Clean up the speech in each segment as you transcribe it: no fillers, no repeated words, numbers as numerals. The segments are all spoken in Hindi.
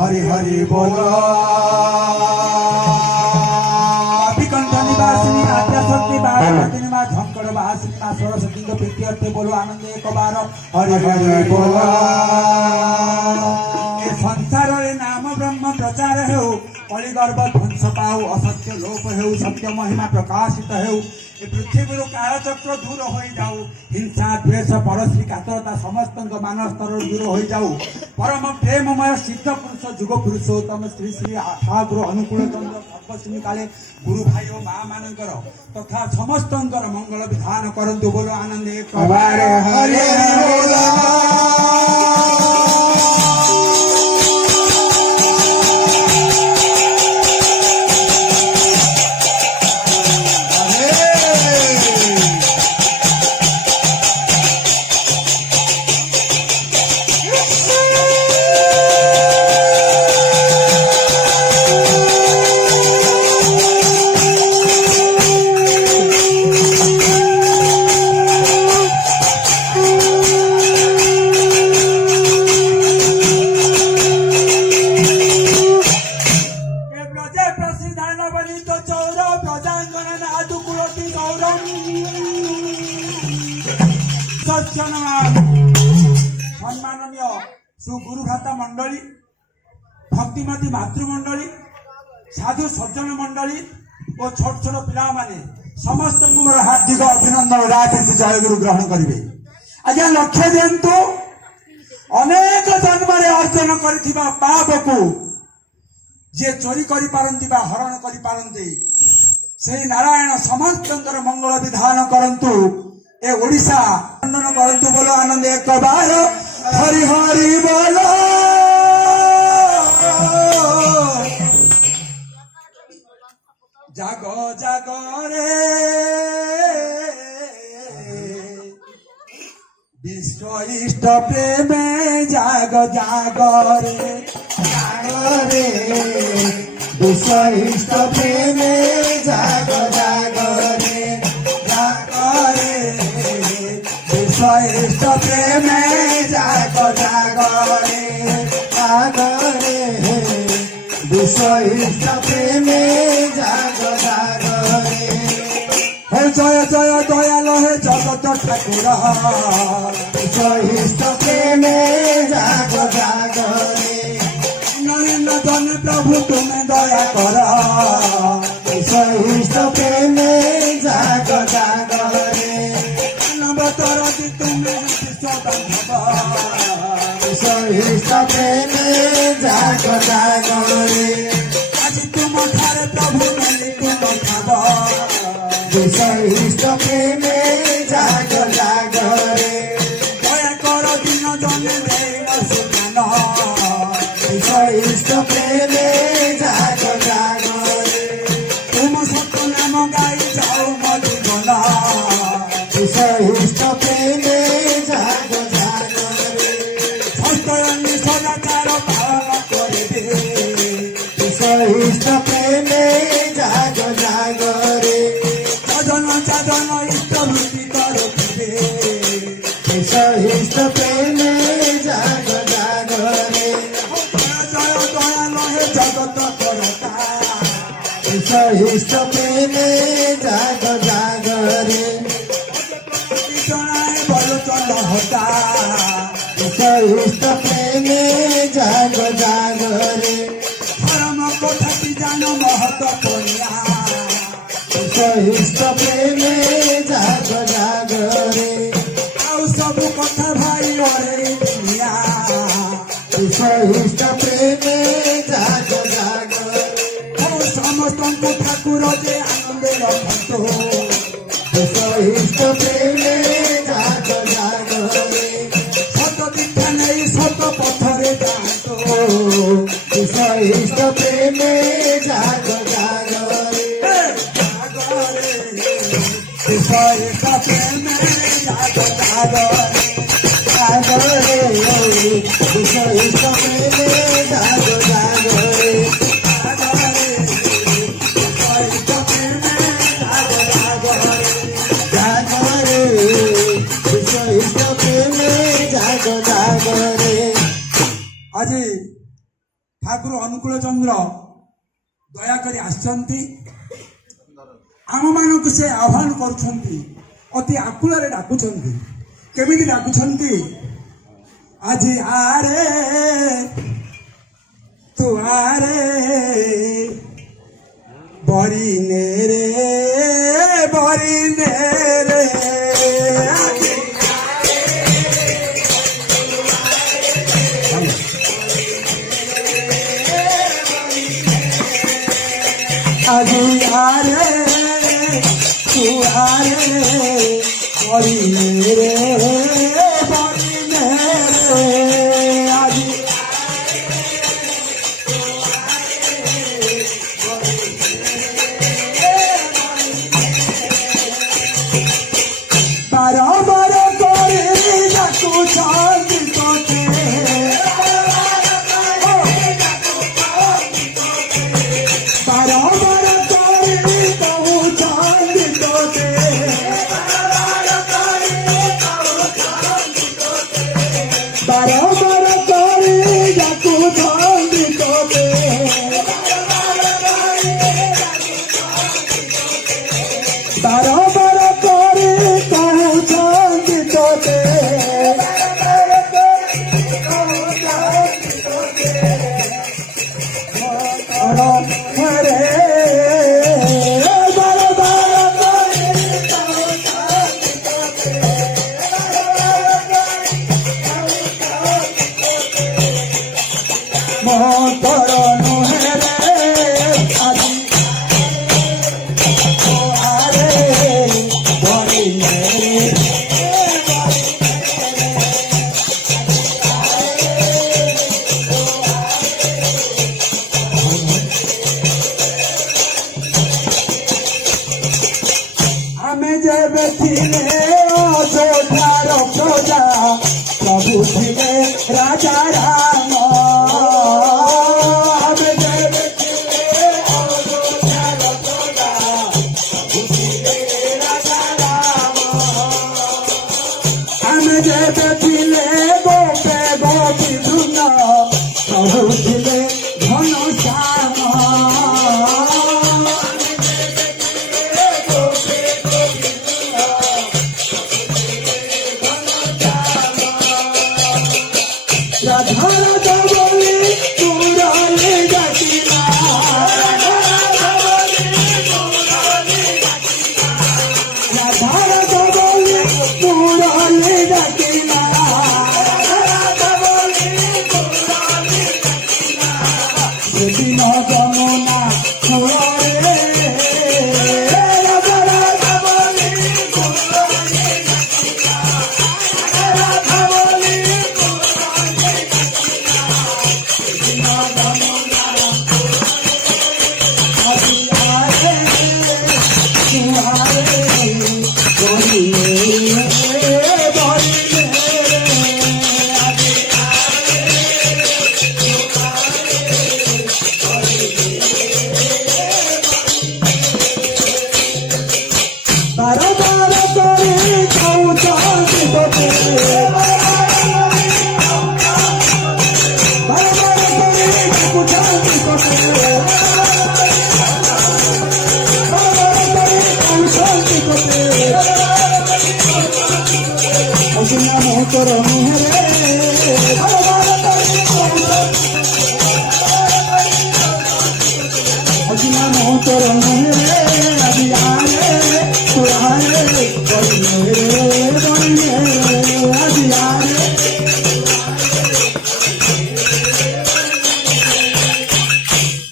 हरि हरि बोलो विकंठ निवासिनी आद्याशक्ति बारकतिनी माँ झंकड़ वासिनी माँ सरस्वती को प्रीत्यर्थे बोलो आनंद एक बार हरि हरि बोलो। ए संसार रे नाम ब्रह्म प्रचार हो कलिगर्भ ध्वंस पाऊ असत्य लोप हो सत्य महिमा प्रकाशित हो ए पृथ्वी कालचक्र दूर हो जाऊ हिंसा द्वेष परश्री कातरता समस्त मानस्तर दूर हो जाऊ परम प्रेममय सिद्ध पुरुष युग पुरुषोत्तम श्री श्री ठाकुर अनुकूल चंद्र सर्वश्री काले गुरु भाई और माँ मानकर तथा समस्त मंगल विधान करंतु बोलो आनंद एक बार हरे सम्माननीय सुगुरु भ्राता मंडली भक्तिमती मातृमंडली साधु सज्जन मंडली और छोट छोट पिला माने समस्त मोर हार्दिक अभिनंदन राकेश जय गुरु ग्रहण करेंगे। आज लक्ष्य दिंतु अनेक जन्म अर्जन कर पाप को जे चोरी करपारती हरण करपारती से नारायण समस्त मंगल विधान करंतु ए ओडिशा खंडन करंतु बोलो आनंद एक बार हरि हरि बोलो। जागो जागो रे विश्व इष्ट प्रेम जाग जागो रे जागो रे विश्व इष्ट प्रेम जाग जागो रे जागो रे विश्व इष्ट प्रेम जागो जागो रे जागो रे विश्व इष्ट प्रेम जागो जागो रे। हे जय जय दयाल हे जगत ठाकुर विश्व इष्ट प्रेम जागो जागो रे नरेन्द्र जन प्रभु तुम्हें दया कर विश्व इष्ट प्रेम जागो जागो रे नवतर तुम्हें विश्व इष्ट प्रेम जागो जागो रे आज तुम ठारे प्रभु मिली तुम खाब विश्व इष्ट प्रेम जागो जागो रे दया कर दिन जन सुखान विश्व इष्ट प्रेम जागो जागो रे तुम सत्य नाम गाई जाओ मधुबन विश्व इष्ट प्रेम जागो जागो रे सत्य सदाचार पालन करे विश्व इष्ट प्रेम जागो जागो रे साधन साधन इष्ट वृत्ति करुवे विश्व इष्ट प्रेम जागो जागो रे जय दयाल हे जगत करता विश्व इष्ट प्रेम जागो जागो रे जनाए बल चल होता विश्व इष्ट प्रेम जागो जागो रे धर्म कथा जान महत्व पड़िया विश्व इष्ट प्रेम जागो जागो रे आउ सब कथा भाई अरे दुनिया विश्व इष्ट प्रेम जागो जागो रे समस्त ठाकुर जे आनंद रखतो विश्व इष्ट प्रेम जागो जागो रे सत दीक्षा नहीं सत पथरे जातो विश्व इष्ट प्रेम जागो जागो रे जागो रे विश्व इष्ट प्रेम जागो जागो रे जागो रे विश्व इष्ट प्रेम जागो जागो रे जागो रे विश्व इष्ट प्रेम जागो जागो रे जागो रे विश्व इष्ट प्रेम जागो जागो रे। आज ठाकुर अनुकूल चंद्र दयाकरी आसचंती आम मानक से आह्वान करुछंती अति आकुल डाकुछंती केमिति डाकुछंती आज आरे तू आरे बरिने रे आज आरे तू आरे बरिने रे आज बारंबार करे जाकू चांद तोते बारंबार करे कहू चांद तोते बारंबार करे जाकू चांद तोते बारंबार करे कहू चांद तोते जब थिले अयोध्यार प्रजा प्रभु थिले राजा राम आमे जब थिले अयोध्यार प्रजा प्रभु थिले राजा राम आमे जब थिले गोपे गोपी धुन प्रभु थिले घन श्याम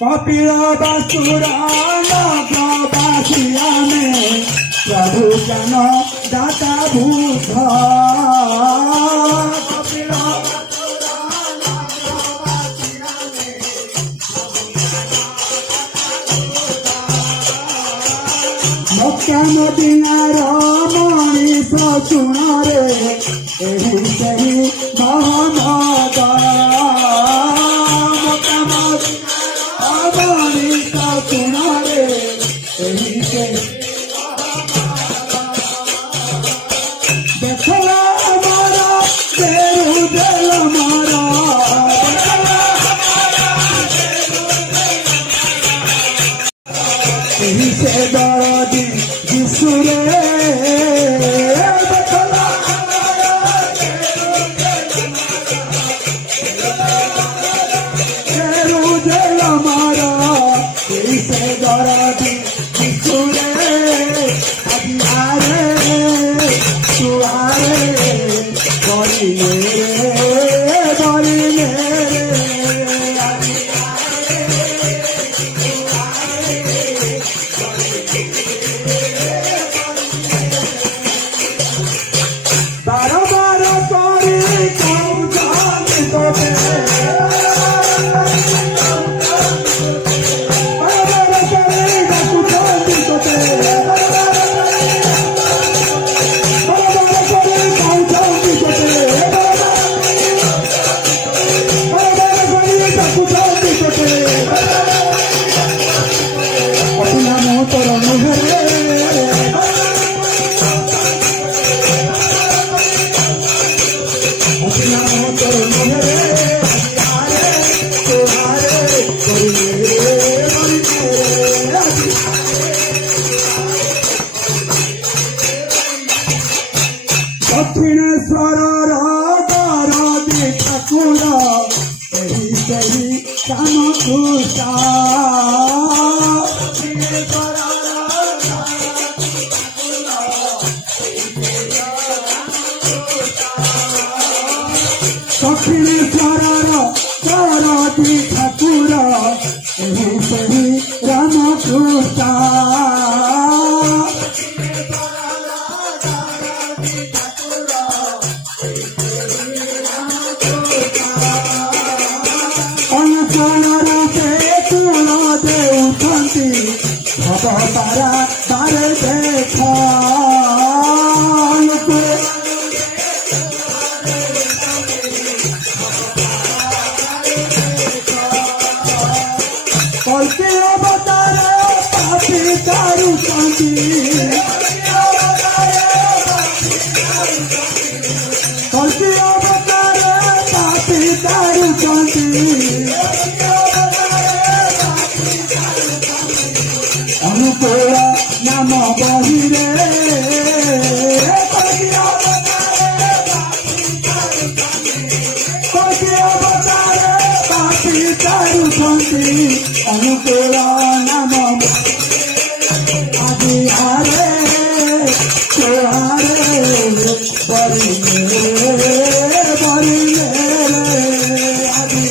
कपिल बासुरासिया में प्रभु जन दाता भूत कपिल मुख्यम दिनार मनीष चुणरे एही सही महमद चुनारे देखला हमारा देव दिल हमारा ସେହି କାମ କୃଷ୍ଣ ଦକ୍ଷିଣେଶ୍ୱରର ସରତି ଠାକୁର ଏହି ସେହି ରାମକୃଷ୍ଣ ଅଞ୍ଚଳର ସେ ତୁଳ ଦେଉଛନ୍ତି ଭବତାରା ତାରେ ଦେଖ କଳ୍କି ଅବତାରେ ପାପି ତାରୁଛନ୍ତି କଳ୍କି ଅବତାରେ ପାପି ତାରୁଛନ୍ତି ଅନୁକୂଳ ନାମ ବହିରେ କଳ୍କି ଅବତାରେ ପାପି ତାରୁଛନ୍ତି ଅନୁକୂଳ ନାମ ଆଜି ହାରେ ତୁହାରେ ବରିଲେ ଆଜି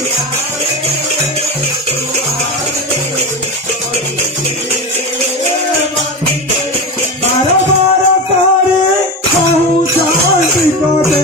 ବାର ବାର କରି କହୁଛନ୍ତି ତୋତେ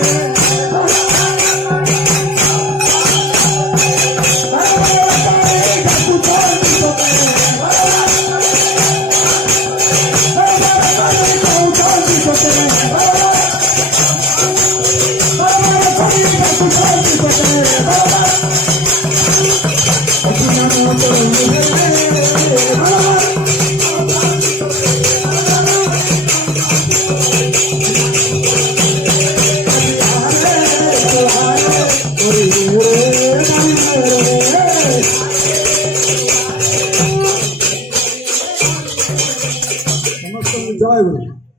জয় গুরু।